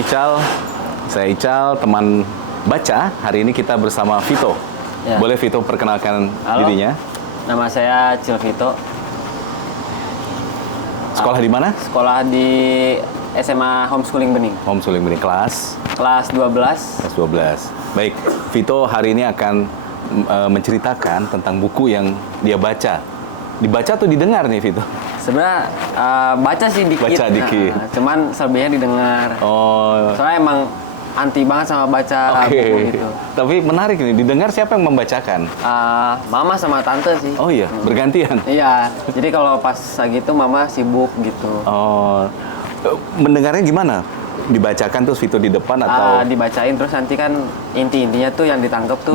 Ical. Saya Ical, teman baca. Hari ini kita bersama Vito. Ya. Boleh Vito perkenalkan Halo. dirinya? Nama saya Cil Vito. Sekolah di mana? Sekolah di SMA Homeschooling Bening. Homeschooling Bening, kelas Kelas 12. kelas 12. Baik, Vito hari ini akan menceritakan tentang buku yang dia baca. Dibaca atau didengar nih, Vito? Sebenarnya baca sih dikit. Baca dikit. Cuman selebihnya didengar. Oh, Soalnya emang anti banget sama baca oke. buku gitu. Tapi menarik nih, didengar siapa yang membacakan? Mama sama tante sih. Oh iya, bergantian. Iya, jadi kalau pas lagi itu mama sibuk gitu. Oh, mendengarnya gimana? Dibacakan terus Vito di depan atau? Dibacain terus nanti kan inti-intinya tuh yang ditangkap tuh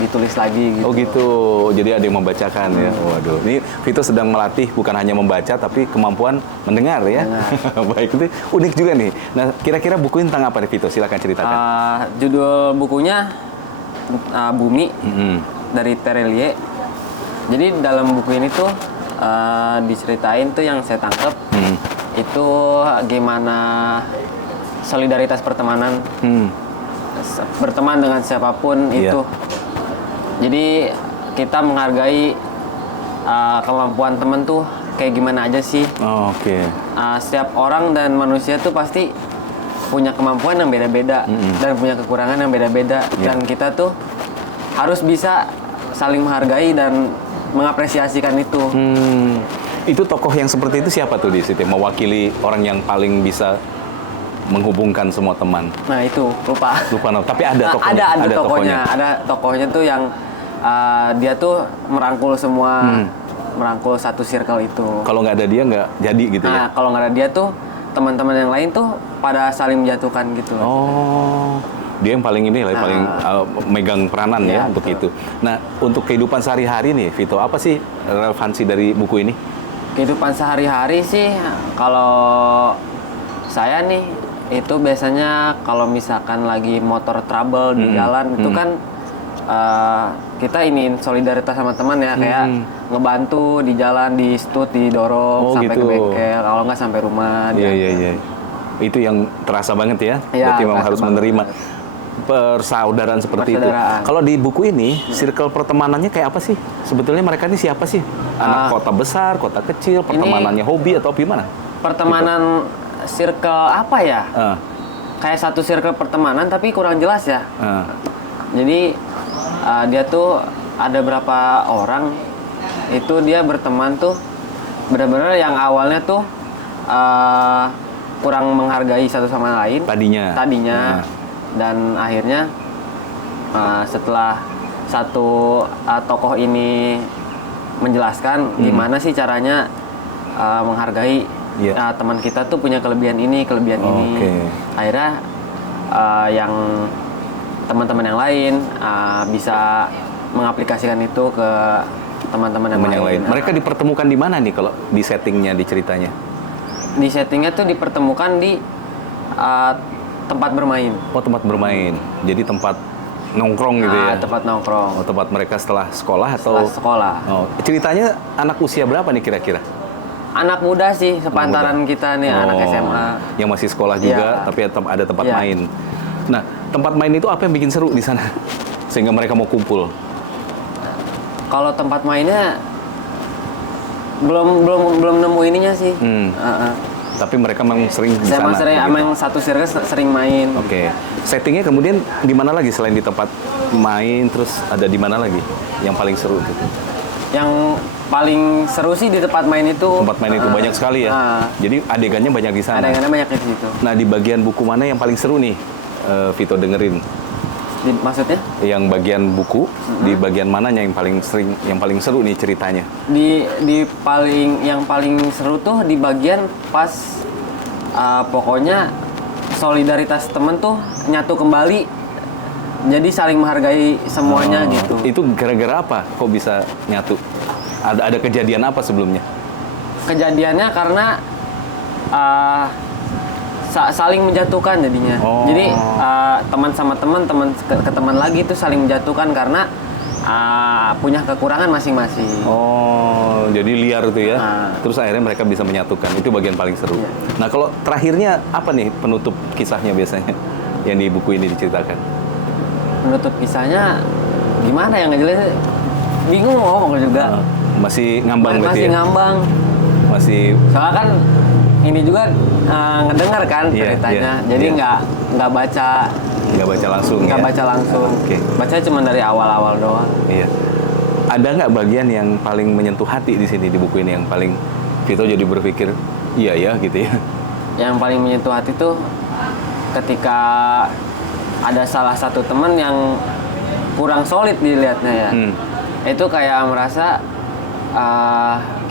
ditulis lagi gitu. Oh gitu, jadi ada yang membacakan ya. Waduh, ini Vito sedang melatih bukan hanya membaca tapi kemampuan mendengar ya. Baik, itu unik juga nih. Nah, kira-kira buku ini tentang apa nih Vito? Silakan ceritakan. Judul bukunya Bumi dari Terelie. Jadi dalam buku ini tuh diceritain tuh yang saya tangkap itu gimana solidaritas pertemanan, berteman dengan siapapun itu. Jadi kita menghargai kemampuan teman tuh kayak gimana aja sih. Oh, oke. Setiap orang dan manusia tuh pasti punya kemampuan yang beda-beda dan punya kekurangan yang beda-beda. Dan kita tuh harus bisa saling menghargai dan mengapresiasikan itu. Itu tokoh yang seperti itu siapa tuh di situ? Mewakili orang yang paling bisa menghubungkan semua teman. Nah itu lupa nama. Tapi ada tokohnya. ada tokohnya. Ada tokohnya tuh yang dia tuh merangkul semua, merangkul satu circle itu. Kalau nggak ada dia nggak jadi gitu ya. Kalau nggak ada dia tuh teman-teman yang lain tuh pada saling menjatuhkan gitu. Oh, dia yang paling ini lah, paling megang peranan ya untuk itu. Nah, untuk kehidupan sehari-hari nih, Vito, apa sih relevansi dari buku ini? Kehidupan sehari-hari sih, kalau saya nih itu biasanya kalau misalkan lagi motor trouble di jalan itu kan kita iniin solidaritas sama teman ya, kayak ngebantu di jalan, di stut, didorong sampai ke bengkel, kalau nggak sampai rumah. Iya. Itu yang terasa banget ya. Berarti memang harus menerima persaudaraan seperti itu. Kalau di buku ini, circle pertemanannya kayak apa sih? Sebetulnya mereka ini siapa sih? Anak kota besar, kota kecil, pertemanannya hobi atau gimana? Pertemanan circle apa ya? Kayak satu circle pertemanan tapi kurang jelas ya. Jadi dia tuh ada berapa orang itu dia berteman tuh benar-benar yang awalnya tuh kurang menghargai satu sama lain tadinya. Dan akhirnya setelah satu tokoh ini menjelaskan gimana sih caranya menghargai teman kita tuh punya kelebihan ini. Akhirnya yang teman-teman yang lain bisa mengaplikasikan itu ke teman-teman yang lain. Mereka dipertemukan di mana nih kalau di settingnya, di ceritanya? Di settingnya tuh dipertemukan di tempat bermain. Oh, tempat bermain. Jadi tempat nongkrong gitu ya? Tempat nongkrong. Oh, tempat mereka setelah sekolah atau? Setelah sekolah. Oh, ceritanya anak usia berapa nih kira-kira? Anak muda sih, sepantaran kita nih, anak SMA. Yang masih sekolah juga, tapi ada tempat main. Nah, tempat main itu apa yang bikin seru di sana? Sehingga mereka mau kumpul? Kalau tempat mainnya belum nemu ininya sih. Tapi mereka memang sering di sana. Emang satu circle sering main. Oke. Settingnya kemudian di mana lagi selain di tempat main, terus ada di mana lagi yang paling seru gitu? Yang paling seru sih di tempat main itu. Tempat main itu banyak sekali ya. Jadi adegannya banyak di sana. Adegannya banyak di situ. Nah, di bagian buku mana yang paling seru nih, Vito dengerin? Maksudnya? Yang bagian buku, di bagian mananya yang paling seru nih ceritanya? Yang paling seru tuh di bagian pas pokoknya solidaritas temen tuh nyatu kembali. Jadi saling menghargai semuanya gitu. Itu gara-gara apa? Kok bisa nyatu? Ada kejadian apa sebelumnya? Kejadiannya karena saling menjatuhkan jadinya. Jadi teman sama teman ke teman lagi itu saling menjatuhkan karena punya kekurangan masing-masing. Oh, jadi liar tuh ya. Nah. Terus akhirnya mereka bisa menyatukan. Itu bagian paling seru. Iya. Nah, kalau terakhirnya apa nih penutup kisahnya biasanya yang di buku ini diceritakan? Penutup kisahnya gimana ya, nggak jelas. Bingung ngomong juga. Masih ngambang berarti Masih ya? ngambang. Masih Soalnya kan ini juga ngedengar kan Iya, ceritanya. iya, Jadi iya. nggak baca. nggak baca langsung Nggak ya? baca langsung. Oke. Bacanya cuma dari awal-awal doang. Iya. Ada nggak bagian yang paling menyentuh hati di sini di buku ini yang paling Vito jadi berpikir iya ya gitu ya? Yang paling menyentuh hati tuh ketika ada salah satu teman yang kurang solid dilihatnya ya. Itu kayak merasa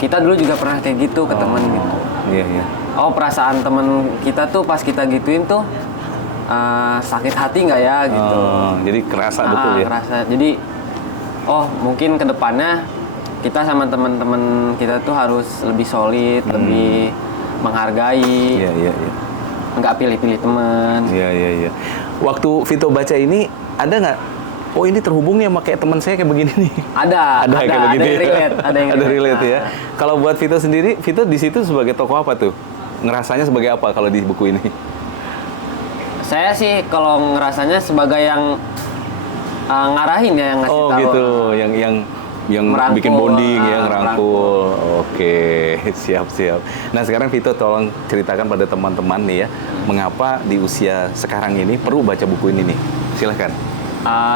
kita dulu juga pernah kayak gitu ke teman gitu. Iya, iya. Oh, perasaan teman kita tuh pas kita gituin tuh sakit hati nggak ya gitu. Jadi kerasa betul ya? Kerasa. Jadi mungkin kedepannya kita sama teman-teman kita tuh harus lebih solid, lebih menghargai, Iya, iya, iya. nggak pilih-pilih teman. Iya, iya, iya. Waktu Vito baca ini, ada nggak? Oh, ini terhubung nih sama kayak teman saya kayak begini nih. Ada Kayak begitu yang ya? relate, ada yang relate ya. Kalau buat Vito sendiri, Vito di situ sebagai tokoh apa tuh? Ngerasanya sebagai apa kalau di buku ini? Saya sih kalau ngerasanya sebagai yang ngarahin ya, yang ngasih tahu. Oh gitu, yang Merangkul, bikin bonding ya, merangkul. ngerangkul. Oke, siap. Nah sekarang Vito tolong ceritakan pada teman-teman nih ya, mengapa di usia sekarang ini perlu baca buku ini nih? Silahkan.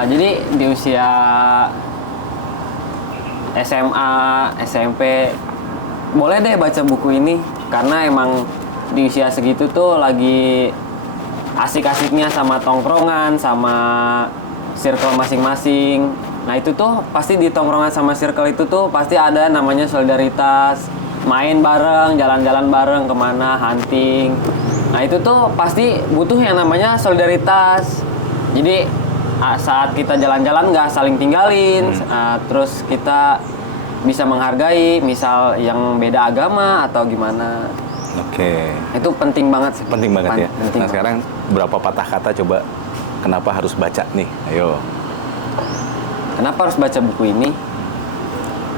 Jadi di usia SMA, SMP, boleh deh baca buku ini karena emang di usia segitu tuh lagi asik-asiknya sama tongkrongan, sama circle masing-masing. Nah itu tuh pasti di tongkrongan sama circle itu tuh pasti ada namanya solidaritas, main bareng, jalan-jalan bareng kemana, hunting. Nah itu tuh pasti butuh yang namanya solidaritas. Jadi saat kita jalan-jalan nggak saling tinggalin, terus kita bisa menghargai, misal yang beda agama atau gimana. Oke. Itu penting banget sih. Penting banget ya. Penting Nah banget. sekarang berapa patah kata coba kenapa harus baca nih? Ayo. Kenapa harus baca buku ini?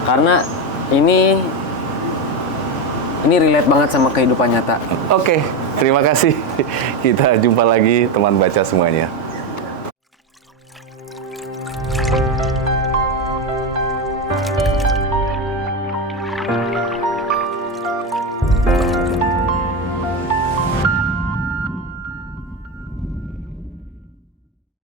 Karena ini relate banget sama kehidupan nyata. Oke, terima kasih. Kita jumpa lagi teman baca semuanya.